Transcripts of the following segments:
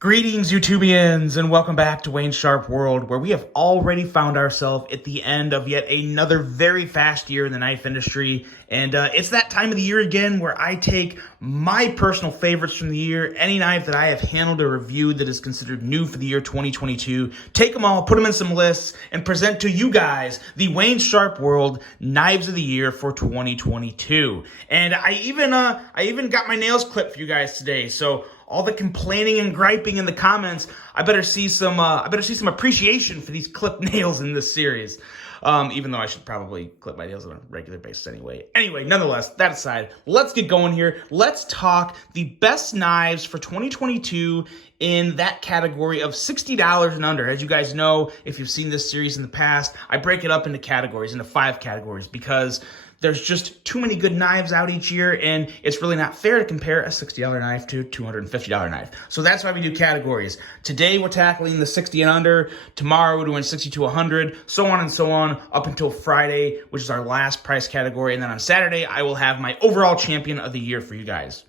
Greetings, YouTubians, and welcome back to Wayne's Sharp World, where we have already found ourselves at the end of yet another very fast year in the knife industry. And it's that time of the year again where I take my personal favorites from the year, any knife that I have handled or reviewed that is considered new for the year 2022, take them all, put them in some lists, and present to you guys the Wayne's Sharp World Knives of the Year for 2022. And I even got my nails clipped for you guys today, so all the complaining and griping in the comments, I better see some appreciation for these clipped nails in this series. Even though I should probably clip my nails on a regular basis anyway. Anyway, nonetheless, that aside, let's get going here. Let's talk the best knives for 2022 in that category of $60 and under. As you guys know, if you've seen this series in the past, I break it up into categories, into 5 categories, because there's just too many good knives out each year, and it's really not fair to compare a $60 knife to a $250 knife. So that's why we do categories. Today we're tackling the 60 and under. Tomorrow we're doing 60 to 100, so on and so on, up until Friday, which is our last price category. And then on Saturday, I will have my overall champion of the year for you guys.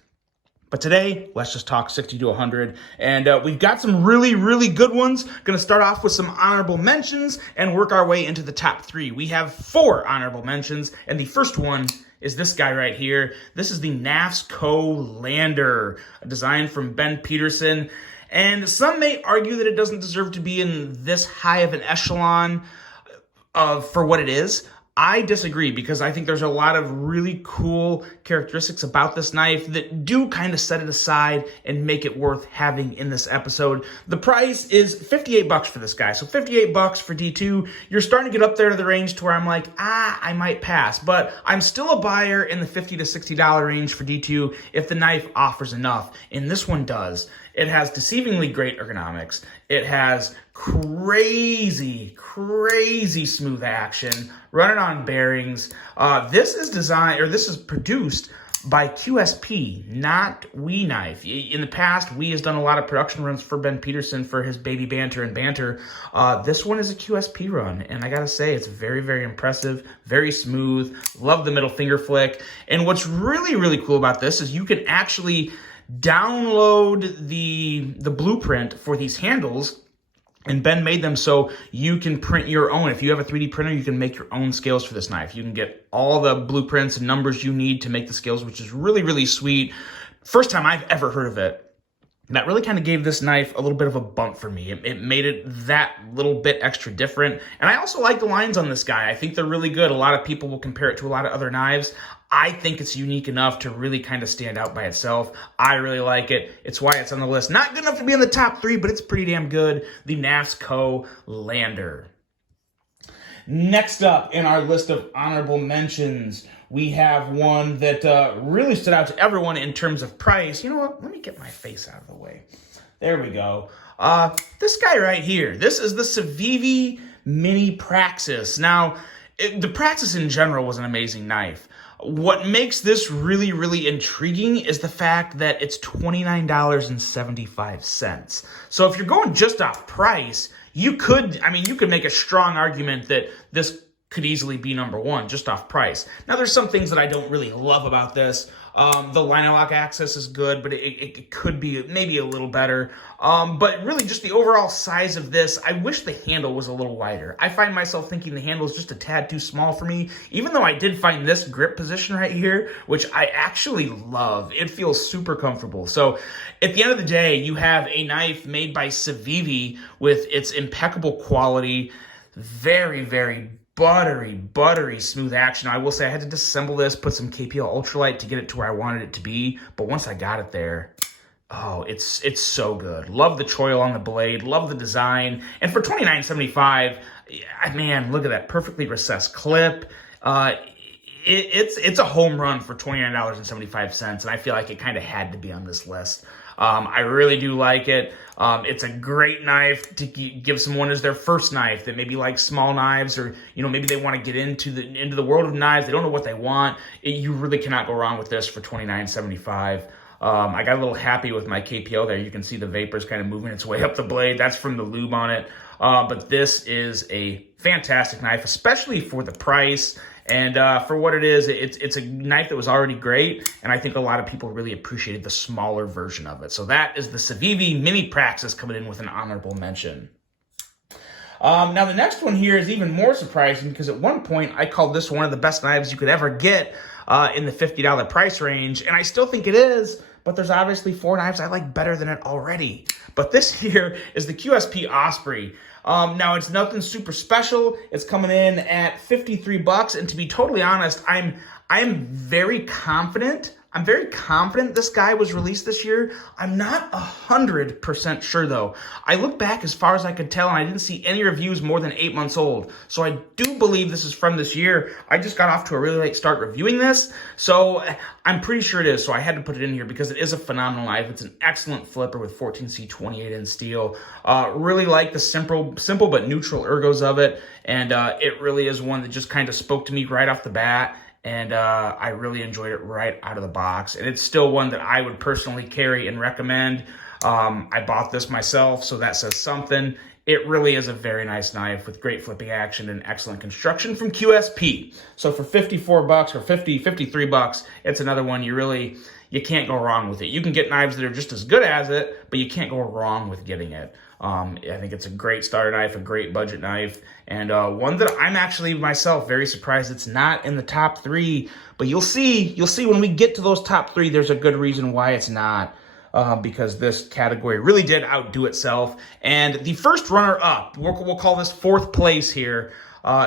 But today, let's just talk 60 to 100. And we've got some really, really good ones. Going to start off with some honorable mentions and work our way into the top 3. We have 4 honorable mentions, and the first one is this guy right here. This is the NAFSCO Lander, a design from Ben Peterson. And some may argue that it doesn't deserve to be in this high of an echelon for what it is. I disagree, because I think there's a lot of really cool characteristics about this knife that do kind of set it aside and make it worth having in this episode. The price is $58 for this guy. So $58 for D2. You're starting to get up there to the range to where I'm like, I might pass. But I'm still a buyer in the $50 to $60 range for D2 if the knife offers enough. And this one does. It has deceivingly great ergonomics. It has crazy smooth action, running on bearings. This is produced by QSP, not We Knife. In the past, We has done a lot of production runs for Ben Peterson for his Baby Banter and Banter. This one is a QSP run, and I gotta say, it's very, very impressive, very smooth. Love the middle finger flick. And what's really, really cool about this is you can actually download the blueprint for these handles, and Ben made them so you can print your own. If you have a 3D printer, you can make your own scales for this knife. You can get all the blueprints and numbers you need to make the scales, which is really, really sweet. First time I've ever heard of it. That really kind of gave this knife a little bit of a bump for me. It made it that little bit extra different. And I also like the lines on this guy. I think they're really good. A lot of people will compare it to a lot of other knives. I think it's unique enough to really kind of stand out by itself. I really like it. It's why it's on the list. Not good enough to be in the top 3, but it's pretty damn good. The NAFSCO Lander. Next up in our list of honorable mentions, we have one that really stood out to everyone in terms of price. You know what? Let me get my face out of the way. There we go. This guy right here. This is the Civivi Mini Praxis. Now, the Praxis in general was an amazing knife. What makes this really, really intriguing is the fact that it's $29.75. So if you're going just off price, you could make a strong argument that this could easily be number 1 just off price. Now, there's some things that I don't really love about this. The line lock access is good, but it could be maybe a little better. But really, just the overall size of this, I wish the handle was a little wider. I find myself thinking the handle is just a tad too small for me, even though I did find this grip position right here, which I actually love. It feels super comfortable. So at the end of the day, you have a knife made by Civivi with its impeccable quality, very, very buttery smooth action. I will say I had to disassemble this, put some KPL Ultralight to get it to where I wanted it to be, but once I got it there, oh, it's so good. Love the choil on the blade, love the design, and for $29.75, man, look at that perfectly recessed clip. It's a home run for $29.75, and I feel like it kind of had to be on this list. I really do like it. It's a great knife to give someone as their first knife that maybe likes small knives, or maybe they want to get into the world of knives. They don't know what they want. You really cannot go wrong with this for $29.75. I got a little happy with my KPO there. You can see the vapors kind of moving its way up the blade. That's from the lube on it. But this is a fantastic knife, especially for the price. And for what it is, it's a knife that was already great, and I think a lot of people really appreciated the smaller version of it. So that is the Civivi Mini Praxis coming in with an honorable mention. Now, the next one here is even more surprising because at one point I called this one of the best knives you could ever get in the $50 price range, and I still think it is, but there's obviously 4 knives I like better than it already. But this here is the QSP Osprey. Now, it's nothing super special. It's coming in at $53, and to be totally honest, I'm very confident. I'm very confident this guy was released this year. I'm not 100% sure, though. I looked back as far as I could tell, and I didn't see any reviews more than 8 months old. So I do believe this is from this year. I just got off to a really late start reviewing this, so I'm pretty sure it is. So I had to put it in here because it is a phenomenal knife. It's an excellent flipper with 14C 28-inch steel. Really like the simple but neutral ergos of it, and it really is one that just kind of spoke to me right off the bat. And I really enjoyed it right out of the box. And it's still one that I would personally carry and recommend. I bought this myself, so that says something. It really is a very nice knife with great flipping action and excellent construction from QSP. So for $54 or $53, it's another one you can't go wrong with it. You can get knives that are just as good as it, but you can't go wrong with getting it. I think it's a great starter knife, a great budget knife, and one that I'm actually myself very surprised it's not in the top 3. But you'll see when we get to those top 3, there's a good reason why it's not, because this category really did outdo itself. And the first runner-up, we'll call this 4th place here,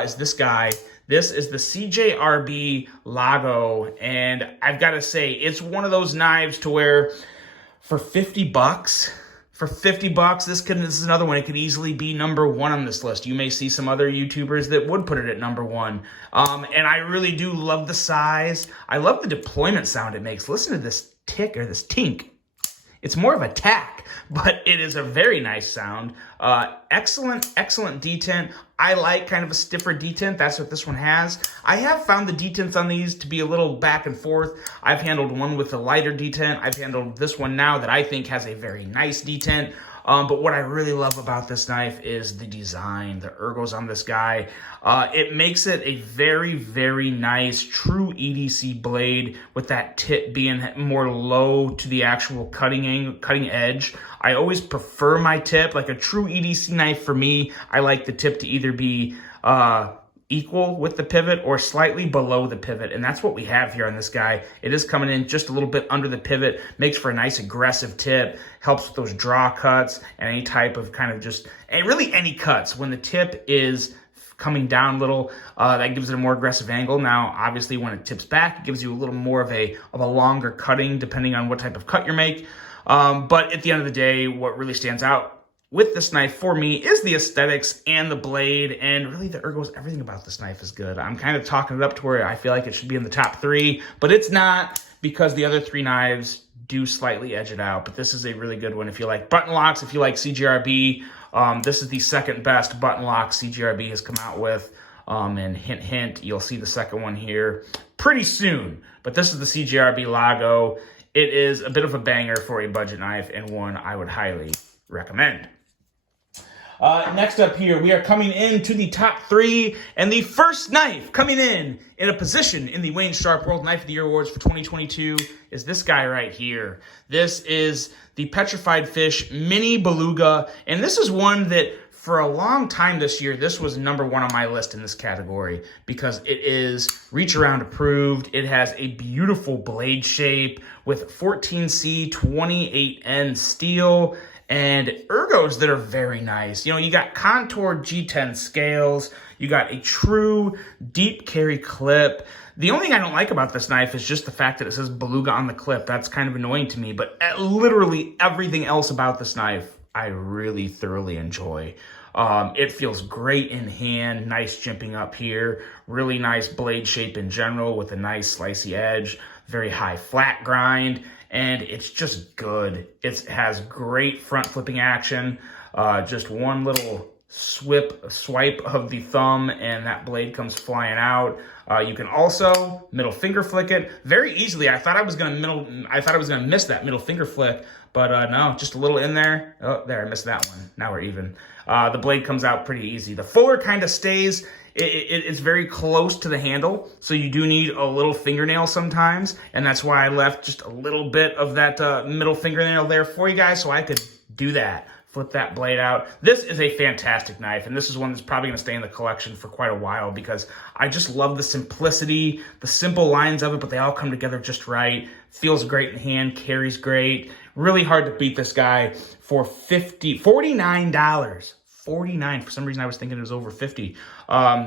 is this guy. This is the CJRB Lago, and I've got to say, it's one of those knives to where for $50, this is another one. It could easily be number 1 on this list. You may see some other YouTubers that would put it at number 1. And I really do love the size. I love the deployment sound it makes. Listen to this tick or this tink. It's more of a tack, but it is a very nice sound. Excellent detent. I like kind of a stiffer detent. That's what this one has. I have found the detents on these to be a little back and forth. I've handled one with a lighter detent. I've handled this one now that I think has a very nice detent. But what I really love about this knife is the design, the ergos on this guy. It makes it a very, very nice, true EDC blade with that tip being more low to the actual cutting edge. I always prefer my tip, like a true EDC knife for me. I like the tip to either be equal with the pivot or slightly below the pivot, and that's what we have here on this guy. It is coming in just a little bit under the pivot, makes for a nice aggressive tip, helps with those draw cuts and any type of kind of just, and really any cuts. When the tip is coming down a little, that gives it a more aggressive angle. Now, obviously, when it tips back, it gives you a little more of a longer cutting, depending on what type of cut you make. But at the end of the day, what really stands out with this knife for me is the aesthetics and the blade, and really the ergos. Everything about this knife is good. I'm kind of talking it up to where I feel like it should be in the top 3, but it's not, because the other 3 knives do slightly edge it out. But this is a really good one if you like button locks, if you like CGRB. This is the second best button lock CGRB has come out with. And hint, hint, you'll see the second one here pretty soon. But this is the CGRB Lago. It is a bit of a banger for a budget knife, and one I would highly recommend. Next up here, we are coming into the top 3, and the first knife coming in a position in the Wayne Sharp World Knife of the Year Awards for 2022 is this guy right here. This is the Petrified Fish Mini Beluga, and this is one that for a long time this year, this was number 1 on my list in this category because it is reach around approved. It has a beautiful blade shape with 14C 28N steel and ergos that are very nice. You know, you got contoured G10 scales. You got a true deep carry clip. The only thing I don't like about this knife is just the fact that it says Beluga on the clip. That's kind of annoying to me, but literally everything else about this knife, I really thoroughly enjoy. It feels great in hand, nice jimping up here, really nice blade shape in general with a nice slicey edge, very high flat grind, and it's just good. It has great front flipping action, just one little swipe of the thumb, and that blade comes flying out. You can also middle finger flick it very easily. I thought I was gonna miss that middle finger flick, but no, just a little in there. Oh, there, I missed that one. Now we're even. The blade comes out pretty easy. The fuller kind of stays. It's very close to the handle, so you do need a little fingernail sometimes, and that's why I left just a little bit of that middle fingernail there for you guys, so I could do that. Flip that blade out. This is a fantastic knife, and this is one that's probably going to stay in the collection for quite a while because I just love the simplicity, the simple lines of it, but they all come together just right. Feels great in hand, carries great. Really hard to beat this guy for $49. 49. For some reason, I was thinking it was over 50.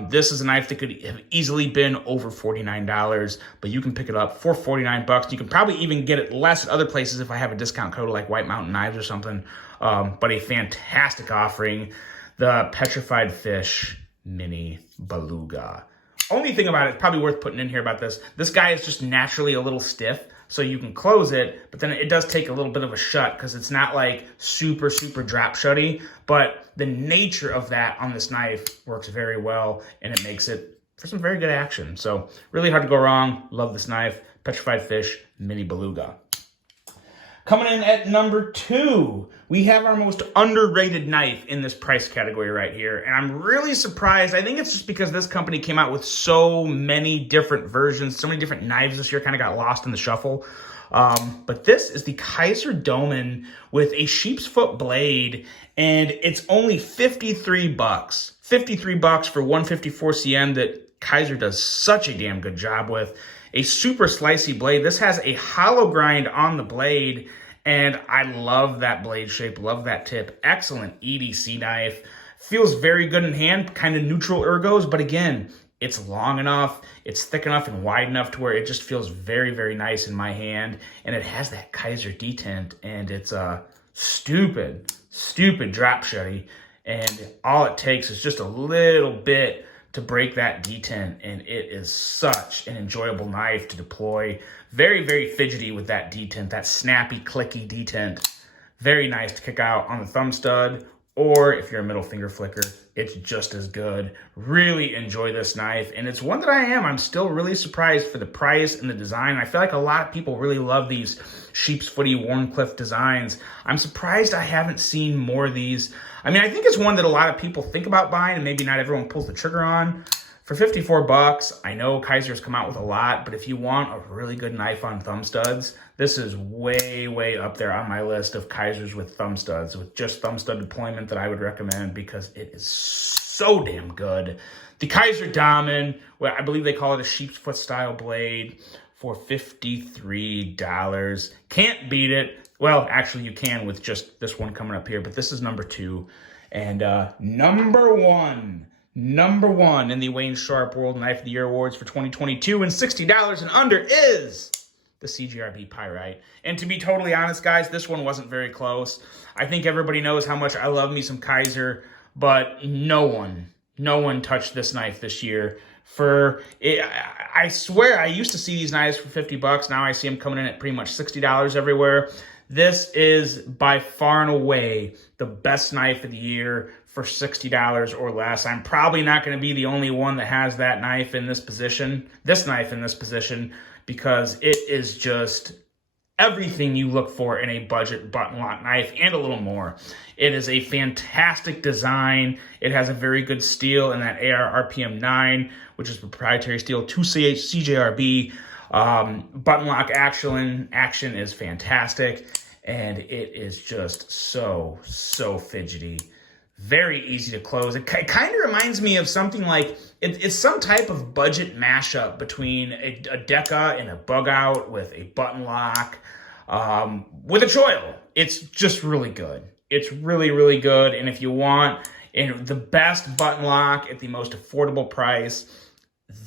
This is a knife that could have easily been over $49, but you can pick it up for 49 bucks. You can probably even get it less at other places if I have a discount code like White Mountain Knives or something. But a fantastic offering. The Petrified Fish Mini Beluga. Only thing about it, probably worth putting in here about this guy is just naturally a little stiff, so you can close it, but then it does take a little bit of a shut because it's not like super drop shutty, but the nature of that on this knife works very well, and it makes it for some very good action. So really hard to go wrong. Love this knife. Petrified Fish Mini Beluga. Coming in at number 2, we have our most underrated knife in this price category right here. And I'm really surprised. I think it's just because this company came out with so many different versions, so many different knives this year, kind of got lost in the shuffle. But this is the Kaiser Domen with a sheep's foot blade, and it's only 53 bucks. 53 bucks for 154 cm that Kaiser does such a damn good job with. A super slicey blade. This has a hollow grind on the blade, and I love that blade shape, love that tip. Excellent EDC knife. Feels very good in hand, kind of neutral ergos, but again, it's long enough, it's thick enough and wide enough to where it just feels very nice in my hand, and it has that Kaiser detent, and it's a stupid drop shutty, and all it takes is just a little bit to break that detent, and it is such an enjoyable knife to deploy. Very fidgety with that detent, that snappy, clicky detent. Very nice to kick out on the thumb stud, or if you're a middle finger flicker, it's just as good. Really enjoy this knife, and it's one that I'm still really surprised for the price and the design. I feel like a lot of people really love these sheep's footy Warncliffe designs. I'm surprised I haven't seen more of these. I mean, I think it's one that a lot of people think about buying and maybe not everyone pulls the trigger on. For 54 bucks, I know Kaiser's come out with a lot, but if you want a really good knife on thumb studs, this is way up there on my list of Kaisers with thumb studs, with just thumb stud deployment that I would recommend because it is so damn good. The Kaiser Domen, well, I believe they call it a sheep's foot style blade, for $53. Can't beat it. Well, actually you can with just this one coming up here, but this is number 2. And number one in the Wayne Sharp World Knife of the Year Awards for 2022 and $60 and under is the CGRB Pyrite. And to be totally honest, guys, this one wasn't very close. I think everybody knows how much I love me some Kaiser, but no one touched this knife this year. I swear I used to see these knives for 50 bucks. Now I see them coming in at pretty much $60 everywhere. This is by far and away the best knife of the year for $60 or less. I'm probably not going to be the only one that has that knife in this position, because it is just everything you look for in a budget button lock knife and a little more. It is a fantastic design. It has a very good steel in that AR RPM 9, which is proprietary steel to CJRB. Button lock action is fantastic, and it is just so fidgety. Very easy to close. It kind of reminds me of something like, it's some type of budget mashup between a Deca and a bug out with a button lock, with a choil. It's just really good. It's really good, and if you want the best button lock at the most affordable price,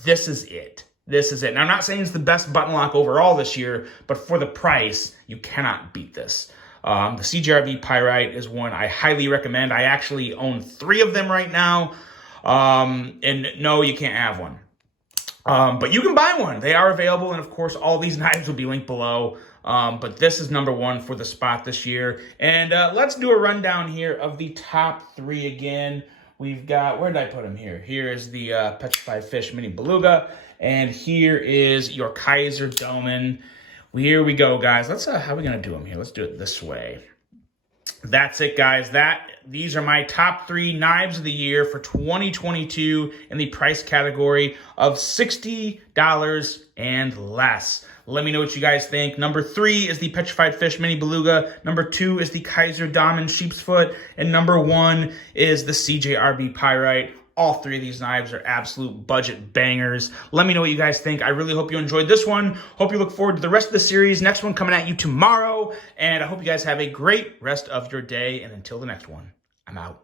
this is it. This is it. And I'm not saying it's the best button lock overall this year, but for the price, you cannot beat this. The CGRB Pyrite is one I highly recommend. I actually own 3 of them right now. And no, you can't have one. But you can buy one. They are available. And of course, all these knives will be linked below. But this is number 1 for the spot this year. And let's do a rundown here of the top 3 again. We've got, where did I put them here? Here is the Petrified Fish Mini Beluga, and here is your Kaiser Domen. Here we go, guys. Let's, how are we going to do them here? Let's do it this way. That's it, guys. These are my top 3 knives of the year for 2022 in the price category of $60 and less. Let me know what you guys think. Number 3 is the Petrified Fish Mini Beluga. Number 2 is the Kaiser Domen Sheep's Foot. And number 1 is the CJRB Pyrite. All 3 of these knives are absolute budget bangers. Let me know what you guys think. I really hope you enjoyed this one. Hope you look forward to the rest of the series. Next one coming at you tomorrow. And I hope you guys have a great rest of your day. And until the next one, I'm out.